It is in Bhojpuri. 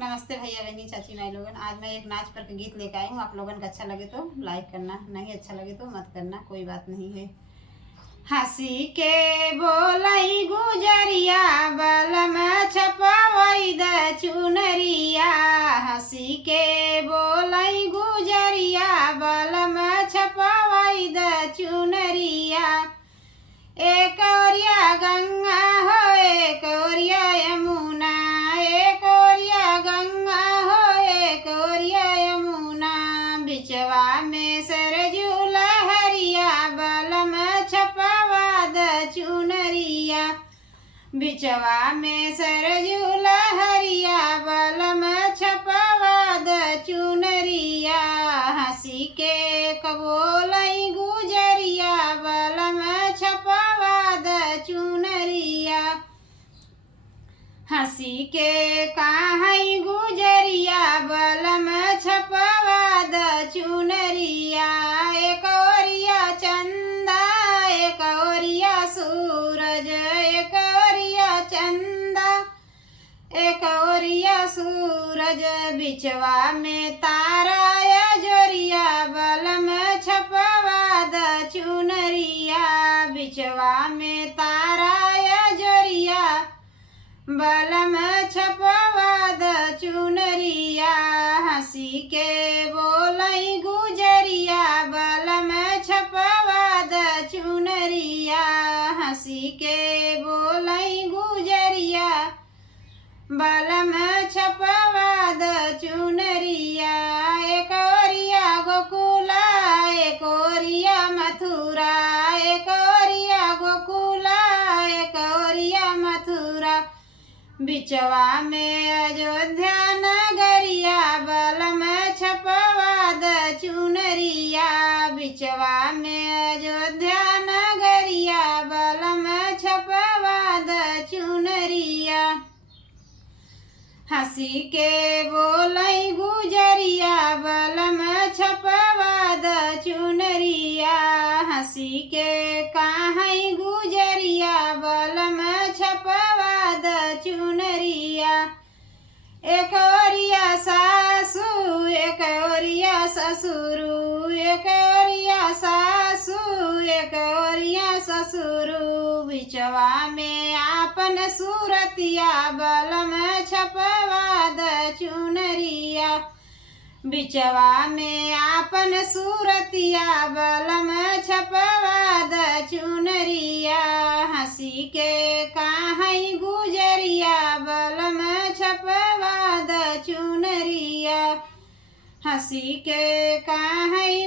नमस्ते भैया बहनी चाची भाई लोगन। आज मैं एक नाच पर के गीत लेकर आई हूँ। आप लोगन का अच्छा लगे तो लाइक करना, नहीं अच्छा लगे तो मत करना, कोई बात नहीं है। हंसी के बोलई गुजरिया बलम छपवई द चुनरिया। हंसी के बोलई गुजरिया बलम छपवई द चुनरिया। एक ओरिया गंगा हो एक ओरिया यमुना, एक ओरिया गंगा हो एक ओरिया यमुना। बिचवा में सरजू लहरिया बलम छपवा द चुनरिया। बिचवा में सरजू लहरिया बलम छपवा द चुनरिया। हंसी के कबोलई गुजरिया बलम छपवा द चुनरिया। हंसी के काहई गुजरिया बलम छपवा द चुनरिया। एक ओरिया चंदा एक ओरिया सूरज, एक ओरिया चंदा एक ओरिया सूरज। बिचवा में तारा या जोरिया बलम छपवा द चुनरिया। बिचवा में तारा या जोरिया बलम छपवा द चुनरिया। हंसी के बोलई गुजरिया बलम छपवा द चुनरिया। हंसी के बोलई गुजरिया बलम छपवा द चुनरिया। एक ओरिया गोकुला एक ओरिया मथुरा, एक ओरिया गोकुला एक ओरिया मथुरा। बिचवा में अयोध्या नगरिया बलम छपवा द चुनरिया। बिचवा में अयोध्या नगरिया बलम छपवा द चुनरिया। हंसी के बोलई गुजरिया बलम छपवा द चुनरिया। हंसी के काहई गुजरिया बलम छपवा द चुनरिया। एक ओरिया सासू एक ओरिया ससुरु, एक ओरिया सासू एक ओरिया ससुरु। बिचवा में आपन सूरतिया बलम छपवा द चुनरिया। बिचवा में आपन सूरतिया बलम छपवा द चुनरिया। हंसी के काहई गुजरिया बलम छपवा द चुनरिया। हंसी के काहई